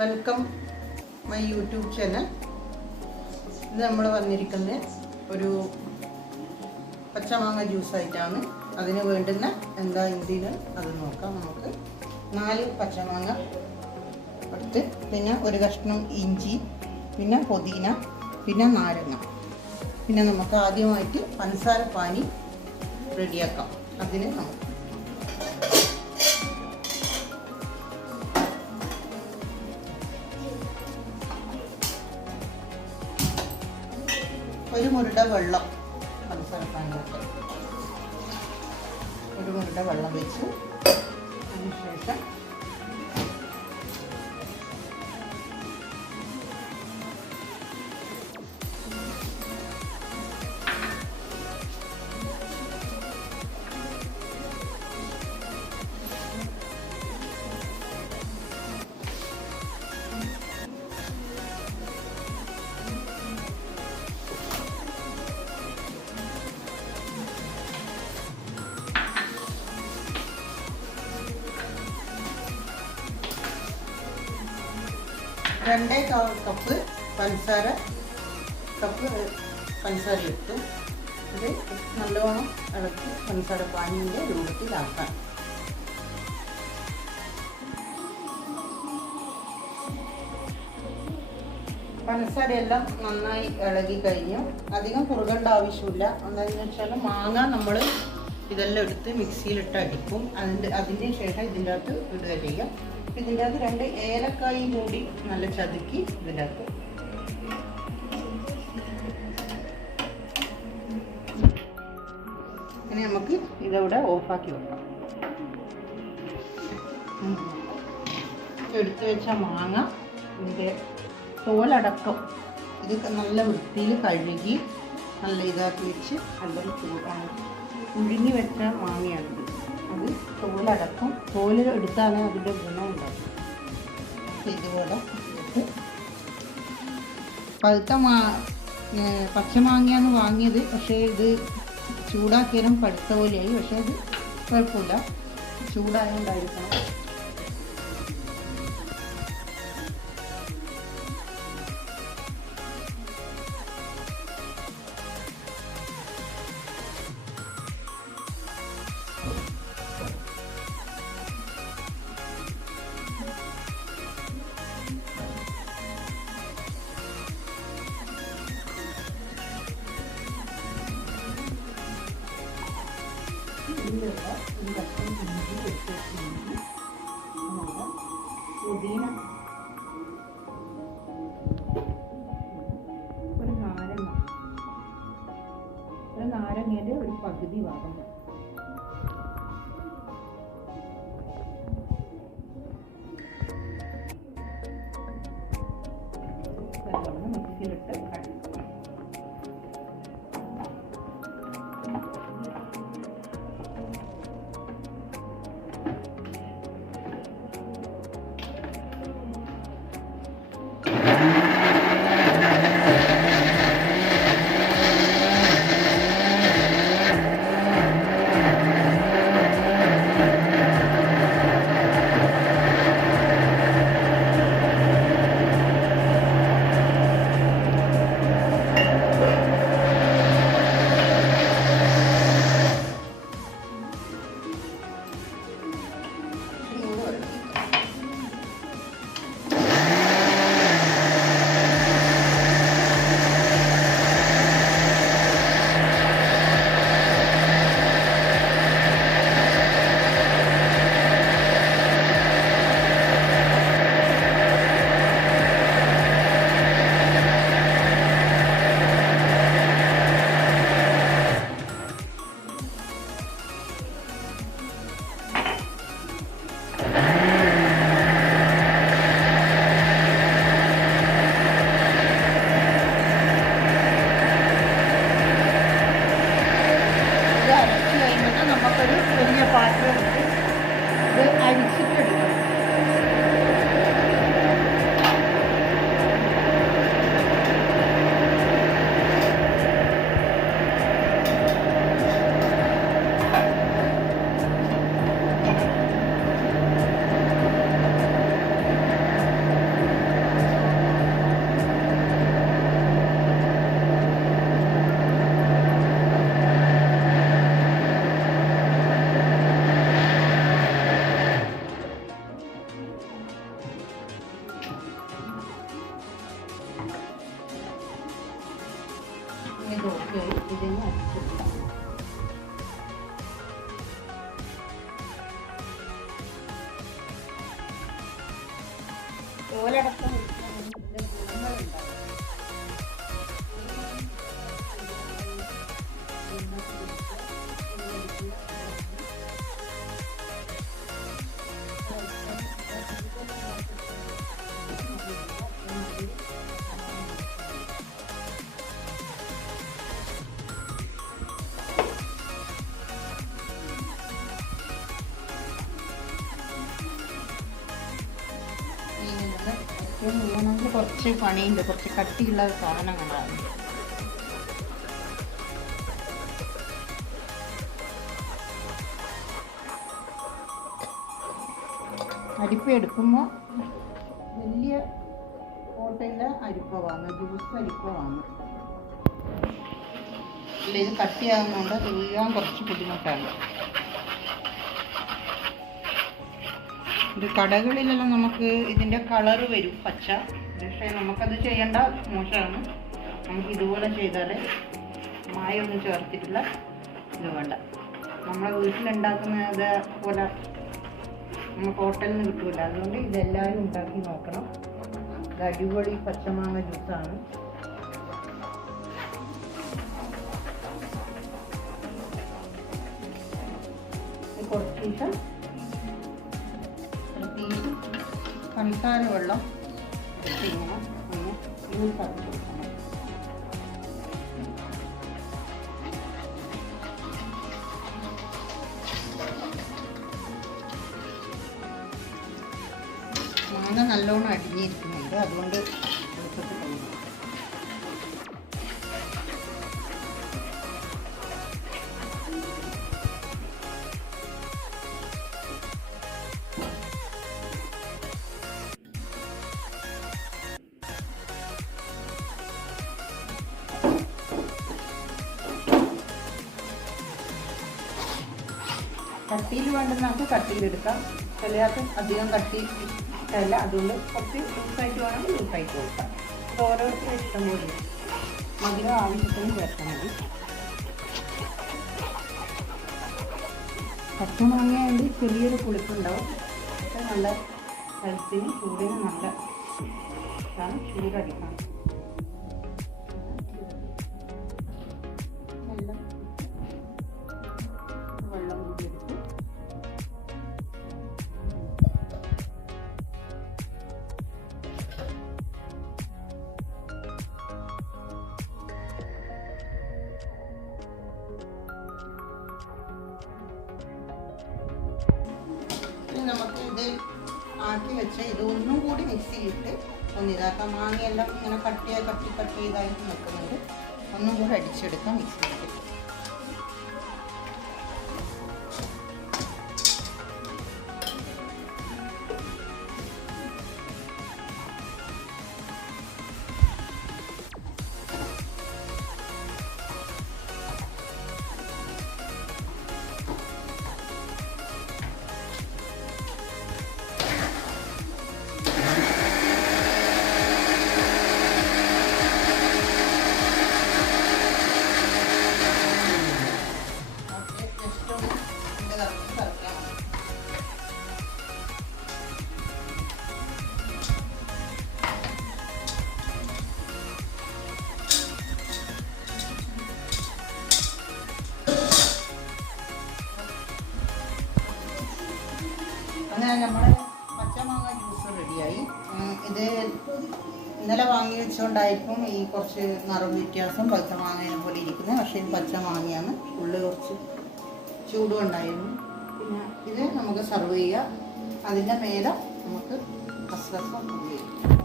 Welcome my YouTube channel. ഇത് നമ്മൾ വന്നിരിക്കുന്നത് ഒരു പച്ചമാങ്ങ ജ്യൂസായിട്ടാണ്. അതിന് വേണ്ടുന്ന എന്താ ഇന്ത്യയിൽ അത് നോക്കാം. നമുക്ക് 4 പച്ചമാങ്ങ എടുത്ത്, പിന്നെ ഒരു കഷ്ണം ഇഞ്ചി, പിന്നെ പുതിന, പിന്നെ നാരങ്ങ. പിന്നെ നമുക്ക് ആദ്യമായിട്ട് പഞ്ചസാര പാനി റെഡിയാക്കാം. അതിന് നമുക്ക് ഒരു മുരുട വെള്ളം, പഞ്ചസാര പാനിലോട്ട് ഒരു മുരുട വെള്ളം വെച്ച് അതിനുശേഷം രണ്ടേ കപ്പ് പഞ്ചസാര ഇട്ടു. ഇത് നല്ലോണം ഇളക്കി പഞ്ചസാര പാനിൻ്റെ രൂപത്തിലാക്കാം. പഞ്ചസാരയെല്ലാം നന്നായി ഇളകി കഴിഞ്ഞു. അധികം കുറുകേണ്ട ആവശ്യമില്ല. എന്താണെന്ന് വെച്ചാൽ മാങ്ങ നമ്മൾ ഇതെല്ലാം എടുത്ത് മിക്സിയിലിട്ട് അടിക്കും. അതിൻ്റെ ശേഷം ഇതിൻ്റെ അകത്ത് ഇടുക ചെയ്യാം. ഇതിൻ്റെ അകത്ത് 2 ഏലക്കായും കൂടി നല്ല ചതുക്കി ഇതിൻ്റെ അകത്ത് ഇനി നമുക്ക് ഇതവിടെ ഓഫാക്കി വെക്കാം. എടുത്തു വെച്ച മാങ്ങ ഇതിൻ്റെ തോലടക്കം ഇത് നല്ല വൃത്തിയിൽ കഴുകി നല്ല ഇതാക്കി വെച്ച് നല്ല പുഴുങ്ങി വെച്ച മാങ്ങയാണിത്. അത് തോലടക്കം തോല് എടുത്താണ് അതിൻ്റെ ഗുണം ഉണ്ടാകും. ഇതുപോലെ എടുത്ത് പഴുത്ത പച്ചമാങ്ങയാണ് വാങ്ങിയത്. പക്ഷേ ഇത് ചൂടാക്കിയാലും പഴുത്ത പോലെയായി. പക്ഷേ അത് കുഴപ്പമില്ല, ചൂടായതുകൊണ്ടായിരിക്കണം. പുതിന, ഒരു നാരങ്ങയുടെ ഒരു പകുതി ഭാഗം മിക്സിയിലിട്ട് ഓക്കെ ഇതിന് അടിച്ചെടുക്കാം. തോലടക്കം നമുക്ക് കുറച്ച് പണിയുണ്ട്, കുറച്ച് കട്ടിയുള്ള സാധനങ്ങളാണ്. അരിപ്പ എടുക്കുമ്പോൾ വലിയ കോട്ടയിലെ അരിപ്പ വാങ്ങും, ജ്യൂസ് അരിപ്പ വാങ്ങും. ഇല്ല, ഇത് കട്ടിയാകുന്നതുകൊണ്ട് ചെയ്യാൻ കുറച്ച് ബുദ്ധിമുട്ടാണ്. ഇത് കടകളിലെല്ലാം നമുക്ക് ഇതിൻ്റെ കളറ് വരും പച്ച, പക്ഷേ നമുക്കത് ചെയ്യേണ്ട, മോശമാണ്. നമുക്ക് ഇതുപോലെ ചെയ്താൽ മായൊന്നും ചേർത്തിട്ടുള്ള ഇത് വേണ്ട. നമ്മളെ വീട്ടിലുണ്ടാക്കുന്നത് പോലെ നമുക്ക് ഹോട്ടലിൽ നിന്ന് കിട്ടില്ല. അതുകൊണ്ട് ഇതെല്ലാവരും ഉണ്ടാക്കി നോക്കണം. ഇത് അടിപൊളി പച്ചമാങ്ങ ജ്യൂസാണ്. കുറച്ച് പഞ്ചസാര വെള്ളം ഇങ്ങനെ ഒന്ന് ലൂസാക്കി കൊടുക്കണം. മാങ്ങ നല്ലോണം അടിഞ്ഞിരിക്കുന്നുണ്ട്, അതുകൊണ്ട് എളുപ്പത്തിൽ കഴിയും. കട്ടിയിൽ വേണ്ടെന്ന് നമുക്ക് കട്ടിയിലെടുക്കാം. ചിലയാൾക്ക് അധികം കട്ടി ഇഷ്ടമല്ല, അതുകൊണ്ട് കുറച്ച് ലൂസായിട്ട് വേണമെങ്കിൽ ലൂസായിട്ട് കൊടുക്കാം. അത് ഓരോരുത്തരും ഇഷ്ടം പോലെ മധുരം ആവശ്യത്തിന് ചേർത്താൽ മതി. പച്ചമാങ്ങയായത് ചെറിയൊരു പുളിപ്പുണ്ടാവും, പക്ഷെ നല്ല ഹെൽത്തിന് ചൂടിന് നല്ല ഇതാണ്. ചൂടടിക്കണം. വെള്ളം കൂടി എടുത്ത് നമുക്ക് ഇത് ആക്കി വെച്ച ഇത് ഒന്നും കൂടി മിക്സിയിലിട്ട് ഒന്നിതാക്കാം. മാങ്ങയെല്ലാം ഇങ്ങനെ കട്ട് ചെയ്തായിട്ട് നിൽക്കുന്നുണ്ട്. ഒന്നും കൂടി അടിച്ചെടുക്കാം മിക്സിയിലിട്ട്. അങ്ങനെ നമ്മുടെ പച്ചമാങ്ങ ജ്യൂസ് റെഡിയായി. ഇത് ഇന്നലെ വാങ്ങി വെച്ചുകൊണ്ടായിരിക്കും ഈ കുറച്ച് നിറം വ്യത്യാസം പച്ച മാങ്ങയെ പോലെ ഇരിക്കുന്നത്. പക്ഷേ ഇത് പച്ച മാങ്ങയാണ്, ഉള്ളിൽ കുറച്ച് ചൂടുകൊണ്ടായിരുന്നു. പിന്നെ ഇത് നമുക്ക് സർവ് ചെയ്യാം. അതിൻ്റെ മേലെ നമുക്ക് കസ്കസം ഉപയോഗിക്കാം.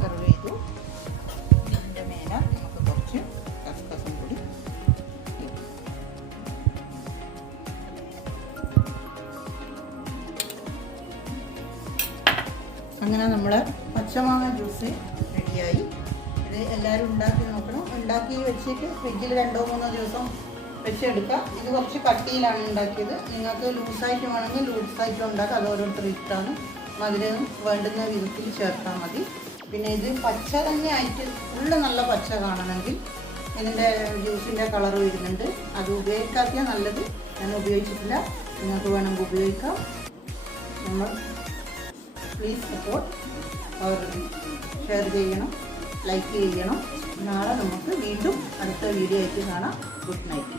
സർവ് ചെയ്തു. ഇതിൻ്റെ മേലെ നമുക്ക് കുറച്ച് കസ്കസും കൂടി അങ്ങനെ നമ്മൾ പച്ചമാങ്ങ ജ്യൂസ് റെഡിയായി. ഇത് എല്ലാവരും ഉണ്ടാക്കി നോക്കണം. ഉണ്ടാക്കി വെച്ചിട്ട് ഫ്രിഡ്ജിൽ 2-3 ദിവസം വെച്ചെടുക്കുക. ഇത് കുറച്ച് കട്ടിയിലാണ് ഉണ്ടാക്കിയത്. നിങ്ങൾക്ക് ലൂസായിട്ട് വേണമെങ്കിൽ ലൂസായിട്ട് ഉണ്ടാക്കുക. അത് ഓരോരുത്തർ ഇഷ്ടമാണ്. മധുരം വേണ്ടുന്ന വിധത്തിൽ ചേർത്താൽ മതി. പിന്നെ ഇത് പച്ച തന്നെ ആയിട്ട് ഫുള്ള് നല്ല പച്ച കാണണമെങ്കിൽ ഇതിൻ്റെ ജ്യൂസിൻ്റെ കളർ വരുന്നുണ്ട്. അത് ഉപയോഗിക്കാത്തിയാൽ നല്ലത്. ഞാൻ ഉപയോഗിച്ചിട്ടില്ല, നിങ്ങൾക്ക് വേണമെങ്കിൽ ഉപയോഗിക്കാം. നമ്മൾ പ്ലീസ് സപ്പോർട്ട് അവർ ഷെയർ ചെയ്യണം, ലൈക്ക് ചെയ്യണം. നാളെ നമുക്ക് വീണ്ടും അടുത്ത വീഡിയോ ആയിട്ട് കാണാം. Good night.